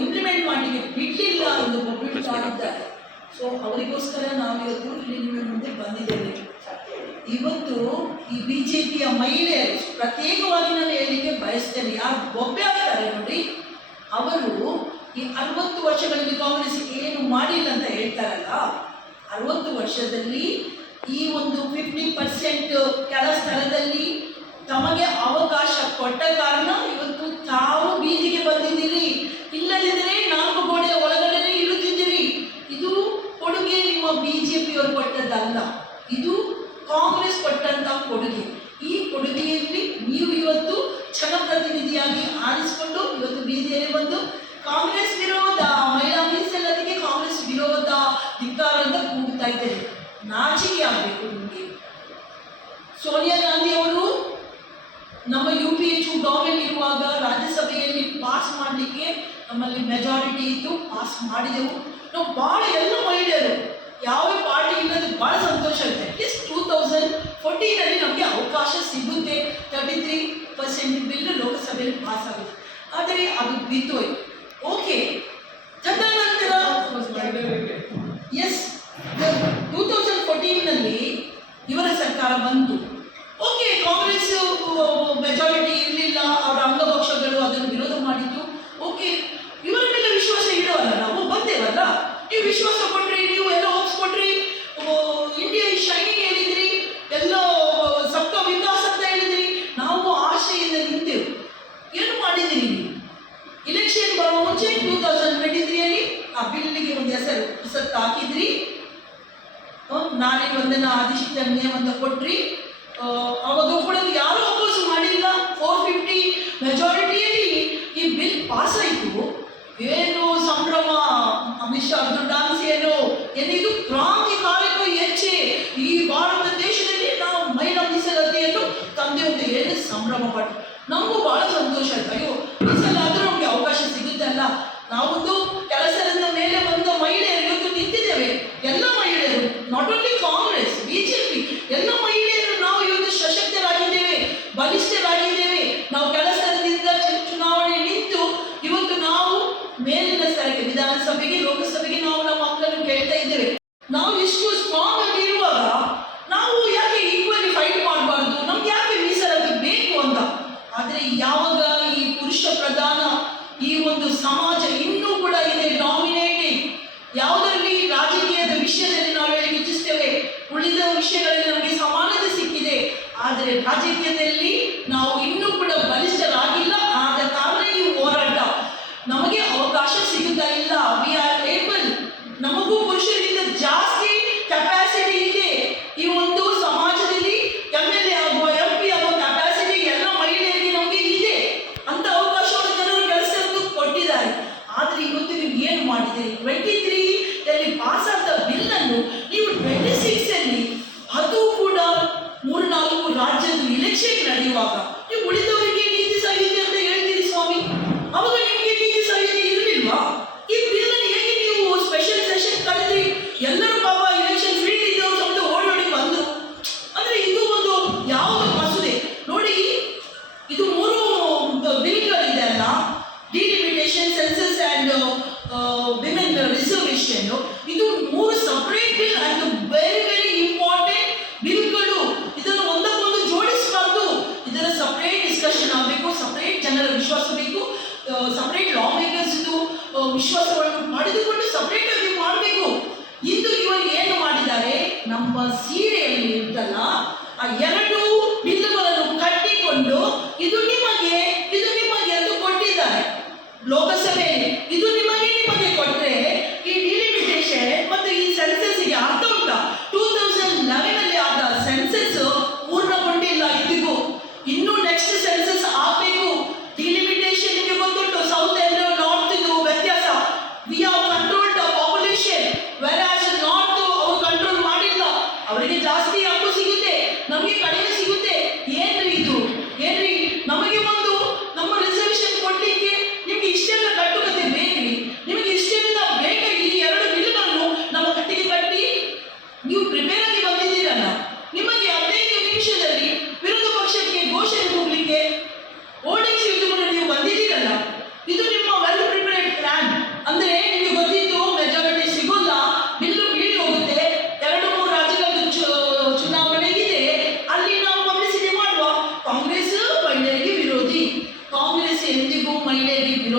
Implement ಮಾಡಲಿಕ್ಕೆ ಬಿಟ್ಟಿಲ್ಲ ಎಂದು ಒಬ್ಬರು ಇದ್ದಾರೆ. ಸೊ ಅವರಿಗೋಸ್ಕರ ನಾವು ಇವತ್ತು ಇಲ್ಲಿ ನಿಮ್ಮ ಮುಂದೆ ಬಂದಿದ್ದೇವೆ. ಇವತ್ತು ಈ ಬಿಜೆಪಿಯ ಮಹಿಳೆಯರು ಪ್ರತ್ಯೇಕವಾಗಿ ನಾನು ಹೇಳಲಿಕ್ಕೆ ಬಯಸ್ತೇನೆ. ಯಾರು ಬೊಬ್ಬೆ ಆಗ್ತಾರೆ ನೋಡಿ, ಅವರು ಈ 60 ವರ್ಷಗಳಲ್ಲಿ ಕಾಂಗ್ರೆಸ್ ಏನು ಮಾಡಿಲ್ಲ ಅಂತ ಹೇಳ್ತಾರಲ್ಲ, 60 ವರ್ಷದಲ್ಲಿ ಈ ಒಂದು 50% ಕೆಲ ಸ್ಥಳದಲ್ಲಿ ತಮಗೆ ಅವಕಾಶ ಕೊಟ್ಟ ಕಾರಣ ಇವತ್ತು ತಾವು ಬೀದಿಗೆ ಬಂದಿದ್ದೀರಿ. ಇಲ್ಲದಿದ್ದರೆ 4 ಗೋಡೆಯ ಒಳಗಡೆ ಇರುತ್ತಿದ್ದೀರಿ. ಇದು ಕೊಡುಗೆ ನಿಮ್ಮ ಬಿಜೆಪಿಯವರು ಕೊಟ್ಟದ್ದಲ್ಲ, ಇದು ಕಾಂಗ್ರೆಸ್ ಕೊಟ್ಟಂತ ಕೊಡುಗೆ. ಈ ಕೊಡುಗೆಯಲ್ಲಿ ನೀವು ಇವತ್ತು ಜನಪ್ರತಿನಿಧಿಯಾಗಿ ಆರಿಸಿಕೊಂಡು ಇವತ್ತು ಬೀದಿಯಲ್ಲಿ ಬಂದು ಕಾಂಗ್ರೆಸ್ ವಿರೋಧ, ಮಹಿಳಾ ಮೀಸಲಾತಿಗೆ ಕಾಂಗ್ರೆಸ್ ವಿರೋಧ, ಧಿಕ್ಕಾರ ಅಂತ ಕೂಗ್ತಾ ಇದ್ದಾರೆ. ನಾಚಿಕೆ ಆಗಬೇಕು ನಿಮಗೆ. ಸೋನಿಯಾ ಗಾಂಧಿ ಅವರು ನಮ್ಮ UPH ಗೌರ್ಮೆಂಟ್ ಇರುವಾಗ ರಾಜ್ಯಸಭೆಯಲ್ಲಿ ಪಾಸ್ ಮಾಡಲಿಕ್ಕೆ ನಮ್ಮಲ್ಲಿ ಮೆಜಾರಿಟಿ ಇತ್ತು, ಪಾಸ್ ಮಾಡಿದೆವು. ನಾವು ಭಾಳ ಎಲ್ಲ ಮಹಿಳೆಯರು ಯಾವ ಪಾರ್ಟಿ ಇಲ್ಲದೆ ಭಾಳ ಸಂತೋಷ ಆಗುತ್ತೆ. ಅಟ್ಲೀಸ್ಟ್ 2014 ನಮಗೆ ಅವಕಾಶ ಸಿಗುತ್ತೆ. 33% ಬಿಲ್ ಲೋಕಸಭೆಯಲ್ಲಿ ಪಾಸ್ ಆಗುತ್ತೆ. ಆದರೆ ಅದು ಬಿದ್ದೋಯ್ತು. ಓಕೆ, ತದನಂತರ 2014 ಇವರ ಸರ್ಕಾರ ಬಂತು. ಓಕೆ, ಕಾಂಗ್ರೆಸ್ ಮೆಜಾರಿಟಿ ಇರಲಿಲ್ಲ, ಅವರ ಅಂಗಪಕ್ಷಗಳು ಅದನ್ನು ವಿರೋಧ ಮಾಡಿತ್ತು. ಓಕೆ, ಇವರ ಮೇಲೆ ವಿಶ್ವಾಸ ಇಡೋಲ್ಲ, ನಾವು ಬಂದೇವಲ್ಲ. ನೀವು ವಿಶ್ವಾಸ ಕೊಟ್ರಿ, ನೀವು ಎಲ್ಲ ಒಪ್ಪಿಸ್ಕೊಟ್ರಿ, ಇಂಡಿಯಾ ಶೈನಿಂಗ್ ಹೇಳಿದ್ರಿ, ಎಲ್ಲ ಸಪ್ತ ವಿಕಾಸ ಅಂತ ಹೇಳಿದ್ರಿ. ನಾವು ಆಶೆಯಿಂದ ನಿಂತೆವು. ಏನು ಮಾಡಿದ್ದೀರಿ ನೀವು? ಇಲೆಕ್ಷನ್ ಬರುವ ಮುಂಚೆ 2023 ಆ ಬಿಲ್ಗೆ ಒಂದು ಹೆಸರು ಹಾಕಿದ್ರಿ. ನಾಳೆ ವಂದನಾ ಆದಿಶಕ್ತಿಯ ನಿಯಮ ಅಂತ ಕೊಟ್ರಿ. ಅವಾಗ ಕೂಡ ಯಾರೂ ಅಪೋಸ್ ಮಾಡಿಲ್ಲ. 450 ಮೆಜಾರಿಟಿಯಲ್ಲಿ ಈ ಬಿಲ್ ಪಾಸ್ ಆಯಿತು. ಏನು ಸಂಭ್ರಮ! ಅಮಿತ್ ಶಾ ಅವ್ರದ್ದು ಡಾನ್ಸ್ ಏನಿದು ಕ್ರಾಂತಿಕಾರಕ ಹೆಜ್ಜೆ. ಈ ಭಾರತ ದೇಶದಲ್ಲಿ ನಾವು ಮಹಿಳಾ ಮೀಸಲಾತಿಯನ್ನು ತಂದೆ ಒಂದು ಏನು ಸಂಭ್ರಮ ಪಟ್ಟು ನಮಗೂ ಬಹಳ ಸಂತೋಷ ಆಯ್ತು. ಅಯ್ಯೋ, ಮೀಸಲಾದರೂ ನಮಗೆ ಅವಕಾಶ ಸಿಗುತ್ತೆ ಅಲ್ಲ. ನಾವೊಂದು ಕೆಲಸದಿಂದ ಮೇಲೆ ಬಂದ ಮಹಿಳೆಯರು ಇವತ್ತು ನಿಂತಿದ್ದೇವೆ. ಎಲ್ಲ ಮಹಿಳೆಯರು, ನಾಟ್ ಓನ್ಲಿ ಕಾಂಗ್ರೆಸ್, ಬಿಜೆಪಿ, ಎಲ್ಲ ಮಹಿಳೆಯರು ನಾವು ಇವತ್ತು ಸಶಕ್ತರಾಗಿದ್ದೇವೆ, ಬಲಿಷ್ಠರಾಗಿದ್ದೇವೆ. ನಾವು ಕೆಲಸದಿಂದ ಚುನಾವಣೆ ನಿಂತು ಇವತ್ತು ನಾವು ಮೇಲಿನ ಸ್ತರಕ್ಕೆ, ವಿಧಾನಸಭೆಗೆ, ಲೋಕಸಭೆಗೆ ನಾವು ನಮ್ಮ ಮಕ್ಕಳನ್ನು ಕೇಳ್ತಾ ಇದ್ದೇವೆ. ನಾವು ಇಷ್ಟು ಸ್ಟ್ರಾಂಗ್ ಆಗಿ ಇರುವಾಗ ನಾವು ಯಾಕೆ ಈಕ್ವಲಿ ಫೈಟ್ ಮಾಡಬಾರ್ದು? ನಮ್ಗೆ ಯಾಕೆ ಮೀಸಲಾತಿ ಬೇಕು ಅಂತ. ಆದರೆ ಯಾವಾಗ ಈ ಪುರುಷ ಪ್ರಧಾನ ಈ ಒಂದು ಸಮಾಜ ಇನ್ನೂ ಕೂಡ ಇದೆ ಡಾಮಿನೇಟಿಂಗ್, ಯಾವುದರಲ್ಲಿ ರಾಜಕೀಯದ ವಿಷಯದಲ್ಲಿ ನಾವು ಹೇಳಿ ಇಚ್ಛಿಸ್ತೇವೆ, ಉಳಿದ ವಿಷಯಗಳಲ್ಲಿ ನಮಗೆ ಸಮಾನತೆ ಸಿಕ್ಕಿದೆ. ಆದರೆ ರಾಜಕೀಯದಲ್ಲಿ ನಾವು ಇನ್ನೂ ಕೂಡ ಬಲಿಷ್ಠರಾಗಿಲ್ಲ. ಆದ ಕಾರಣ ಈ ಹೋರಾಟ ನಮಗೆ ಅವಕಾಶ ಸಿಗುತ್ತಾ ಇಲ್ಲ. ವಿ ಆರ್ ಏಬಲ್, ನಮಗೂ ಪುರುಷರಿಂದ ಜಾಸ್ತಿ ಕೆಪಾಸಿಟಿ ಇದೆ. ಈ ಒಂದು ಸಮಾಜದಲ್ಲಿ MLA ಆಗುವ, MP ಆಗುವ ಕೆಪಾಸಿಟಿ ಎಲ್ಲ ಮಹಿಳೆಯರಿಗೆ ನಮಗೆ ಇದೆ. ಅಂತ ಅವಕಾಶವನ್ನು ಜನರು ಕೆಲಸವನ್ನು ಕೊಟ್ಟಿದ್ದಾರೆ. ಆದರೆ ಇವತ್ತು ನೀವು ಏನು ಮಾಡಿದ್ದೀರಿ? 23 ಪಾಸ್ ಆದ ಬಿಲ್ ಅನ್ನು ನೀವು 26 ಅದು ಕೂಡ 3-4 ರಾಜ್ಯದ ಇಲೆಕ್ಷನ್ ನಡೆಯುವಾಗ ನೀವು ಉಳಿದವರಿಗೆ ನೀತಿ ಸಂಹಿತೆ ಅಂತ ಹೇಳ್ತೀರಿ ಸ್ವಾಮಿ. ಅವಾಗ ನಿಮಗೆ ನೀತಿ ಸಂಹಿತೆ ಇರಲಿಲ್ವಾ? ಈ ಬಿಲ್ ಅನ್ನು ಹೇಗೆ ನೀವು ಸ್ಪೆಷಲ್ ಸೆಷನ್ ಕರೆದ್ರಿ? ಎಲ್ಲರೂ ಪಾಪ ಇಲೆಕ್ಷನ್ ಫೀಲ್ಡ್ ಇದ್ದವರು ಸಮೇತ ಓಡಿ ಬಂದರು. ಅಂದ್ರೆ ಇದು ಒಂದು ಯಾವುದು ಮಸೂದೆ ನೋಡಿ, ಇದು 3 ಬಿಲ್ಗಳಿದೆ ಅಲ್ಲ, delimitation, census and women reservation. ಇದು 3 separate bill and very very important ಬಿಲ್ಗಳು. ಇದನ್ನು ಒಂದಕ್ಕೊಂದು ಜೋಡಿಸಬಾರ್ದು. ಇದರ ಸಪರೇಟ್ ಡಿಸ್ಕಷನ್ ಆಗಬೇಕು, ಸಪರೇಟ್ ಜನರ ವಿಶ್ವಾಸ ಬೇಕು, ಸಪರೇಟ್ ಲಾ ಮೇಕರ್ಸ್ ವಿಶ್ವಾಸವನ್ನು ಪಡೆದುಕೊಂಡು ಸಪರೇಟ್ ಆಗಿ ಮಾಡಬೇಕು. ಇಂದು ಇವರು ಏನು ಮಾಡಿದ್ದಾರೆ, ನಮ್ಮ ಸೀರೆಯಲ್ಲಿ ಇರ್ತಲ್ಲ ಆ 2 ಬಿಲ್ಲುಗಳನ್ನು ಕಟ್ಟಿಕೊಂಡು ಇದು ನಿಮಗೆ ಎಂದು ಕೊಟ್ಟಿದ್ದಾರೆ ಲೋಕಸಭೆಯಲ್ಲಿ. ಇದು ನಿಮಗೆ ಕೊಟ್ಟರೆ ಈ ಡಿಲಿಮಿಟೇಷನ್ ಮತ್ತು ಈ ಸೆನ್ಸಸ್ಗೆ ಅರ್ಥ ಉಂಟಾ? 2011 ಆದ ಸೆನ್ಸಸ್ ಪೂರ್ಣಗೊಂಡಿಲ್ಲ. ಇಂದಿಗೂ ಇನ್ನೂ ನೆಕ್ಸ್ಟ್ ಸೆನ್ಸಸ್ ಆಗಬೇಕು. ಡಿಲಿಮಿಟೇಷನ್ ನಿಮಗೆ ಗೊತ್ತುಂಟು, ಸೌತ್ ಅಂಡ್ ನಾರ್ತ್ ಇದು ವ್ಯತ್ಯಾಸ. We have controlled the population, versus north ಅವರು ಕಂಟ್ರೋಲ್ ಮಾಡಿಲ್ಲ. ಅವರಿಗೆ ಜಾಸ್ತಿ ಹಕ್ಕು ಸಿಗುತ್ತೆ, ನಮಗೆ ಕಡಿಮೆ ಸಿಗುತ್ತೆ. ಏನ್ರಿ ಇದು? ಏನ್ರಿ ನಮಗೆ ಒಂದು ನಮ್ಮ ರಿಸರ್ವೇಷನ್ ಕೊಡ್ಲಿಕ್ಕೆ ನಿಮ್ಗೆ ಇಷ್ಟೆಲ್ಲ ಕಟ್ಟುಕತೆ ಬೇಕ್ರಿ? ನಿಮಗೆ ಇಷ್ಟೆಲ್ಲ ಬೇಕಾಗಿ ಈ 2 ಬಿಲ್ಗಳನ್ನು ನಮ್ಮ ಕಟ್ಟಿಗೆ ಕಟ್ಟಿ ನೀವು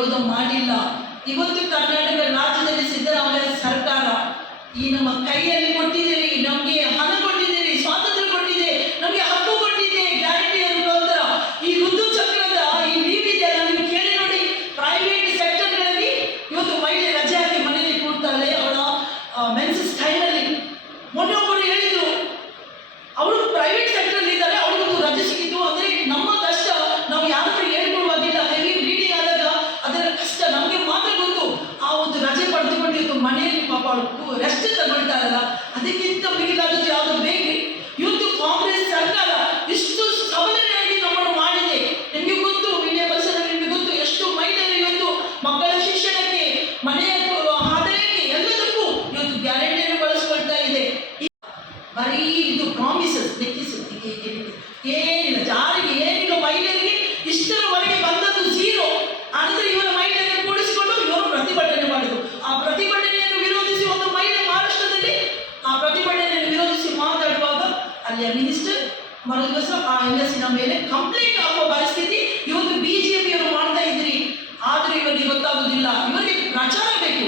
ವಿರೋಧ ಮಾಡಿಲ್ಲ. ಇವತ್ತು ಕರ್ನಾಟಕ ರಾಜ್ಯದಲ್ಲಿ ಸಿದ್ದರಾಮಯ್ಯ ಸರ್ಕಾರ ಈ ನಮ್ಮ ಕೈಯಲ್ಲಿ ಕೊಟ್ಟಿದ್ದೀರಿ, ನಮಗೆ ಹಣ ಕೊಟ್ಟಿದ್ದೀರಿ, ಸ್ವಾತಂತ್ರ್ಯ ಕೊಟ್ಟಿದೆ, ನಮಗೆ ಹಕ್ಕು ಕೊಟ್ಟಿದೆ, ಗ್ಯಾರಂಟಿ ಅನ್ನೋದ್ರ ಈ ಋತು ಚಕ್ರದ ಈ ನೀಡಿದೆಯಲ್ಲ, ನೀವು ಕೇಳಿ ನೋಡಿ. ಪ್ರೈವೇಟ್ ಸೆಕ್ಟರ್ಗಳಲ್ಲಿ ಇವತ್ತು ಮಹಿಳೆ ರಜೆ ಹಾಕಿ ಮನೆಯಲ್ಲಿ ಕೂಡ್ತಾಳೆ ಅವಳ ಮೆನ್ಸಸ್ ಟೈಮಲ್ಲಿ. ಮೊನ್ನೆ ಒಬ್ಬರು ಹೇಳಿದ್ರು, ಅವಳು ಪ್ರೈವೇಟ್ ಸೆಕ್ಟರ್ ಇದ್ದಾರೆ, ಅವಳಿಗೊಂದು ರಜೆ ಸಿಕ್ಕಿತು. ಅಂದ್ರೆ ನಮ್ಮ ಕಷ್ಟ ನಾವು ಯಾರ ಹತ್ರ ಹೇಳ್ಕೊಳ್ಳುವಾಗಿಲ್ಲ. ಹೆವಿ ಬ್ಲೀಡಿಂಗ್ ಆದಾಗ ಅದರ ಕಷ್ಟ ನಮಗೆ ಮಾತ್ರ ಗೊತ್ತು. ಆ ಒಂದು ರಜೆ ಪಡೆದುಕೊಂಡು ಇವತ್ತು ಮನೆಯಲ್ಲಿ ಪಾಪ ಅವಳು ರೆಸ್ಟ್ ತಗೊಳ್ತಾರಲ್ಲ, ಅದಕ್ಕಿಂತ ಮಿಗಿಲಾದದ್ದು ಯಾವುದು ಬೇಕು? ಇವತ್ತು ಕಾಂಗ್ರೆಸ್ ಸರ್ಕಾರ ಇಷ್ಟು ಸಬಲನೆಯಾಗಿ ನಮ್ಮನ್ನು ಮಾಡಿದೆ. ನಿಮಗೆ ಗೊತ್ತು, ವಿನಯ ಬಸವರಾಜ್, ನಿಮಗೆ ಗೊತ್ತು ಎಷ್ಟು ಮಹಿಳೆಯರು ಇವತ್ತು ಮಕ್ಕಳ ಶಿಕ್ಷಣಕ್ಕೆ, ಮನೆಯ ಆದಾಯಕ್ಕೆ, ಎಲ್ಲದಕ್ಕೂ ಇವತ್ತು ಗ್ಯಾರಂಟಿಯನ್ನು ಬಳಸ್ಕೊಳ್ತಾ ಇದೆ. ಬರೀ ಇದು ಪ್ರಾಮಿಸಸ್ ಏನಿಲ್ಲ, ಜಾರಿಗೆ ಏನಿಲ್ಲ, ಮಹಿಳೆಯರಿಗೆ ಇಷ್ಟರವರೆಗೆ ಬಂದದ್ದು ಝೀರೋ. ಆದರೆ ಇವರ ಮಹಿಳೆಯರನ್ನು ಕೂಡಿಸಿಕೊಂಡು ಇವರು ಪ್ರತಿಭಟನೆ ಮಾಡಿದರು. ಆ ಪ್ರತಿಭಟನೆಯನ್ನು ವಿರೋಧಿಸಿ ಒಂದು ಮಹಿಳೆ ಮಹಾರಾಷ್ಟ್ರದಲ್ಲಿ ಆ ಪ್ರತಿಭಟನೆಯನ್ನು ವಿರೋಧಿಸಿ ಮಾತಾಡುವಾಗ ಅಲ್ಲಿಯ ಮಿನಿಸ್ಟರ್ ಮರುದಿವಸ ಆ ಹೆಂಗಸಿನ ಮೇಲೆ ಕಂಪ್ಲೇಂಟ್ ಆಗುವ ಪರಿಸ್ಥಿತಿ ಇವತ್ತು ಬಿಜೆಪಿಯವರು ಮಾಡ್ತಾ ಇದ್ರಿ. ಆದರೂ ಇವರಿಗೆ ಗೊತ್ತಾಗುವುದಿಲ್ಲ, ಇವರಿಗೆ ಪ್ರಚಾರ ಬೇಕು.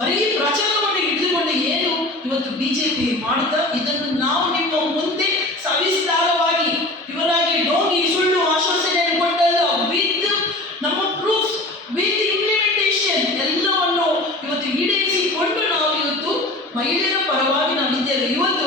ಬರೀ ಪ್ರಚಾರವನ್ನು ಹಿಡಿದುಕೊಂಡು ಏನು ಇವತ್ತು ಬಿಜೆಪಿ ಮಾಡುತ್ತಾ, ಇದನ್ನು ನಾವು ನಿಮ್ಮ ಮುಂದೆ ಸವಿಸ್ತಾರವಾಗಿ ಇವರಾಗಿ ಡೋಗಿ ಸುಳ್ಳು ಆಶ್ವಾಸನೆಯನ್ನು ಕೊಟ್ಟಲ್ಲ, ವಿತ್ ನಮ್ಮ ಪ್ರೂಫ್, ವಿತ್ ಇಂಪ್ಲಿಮೆಂಟೇಷನ್ ಎಲ್ಲವನ್ನು ಇವತ್ತು ಈಡೇರಿಸಿಕೊಂಡು ನಾವು ಇವತ್ತು ಮಹಿಳೆಯರ ಪರವಾಗಿ ನಾವಿದ್ದೇವೆ. ಇವತ್ತು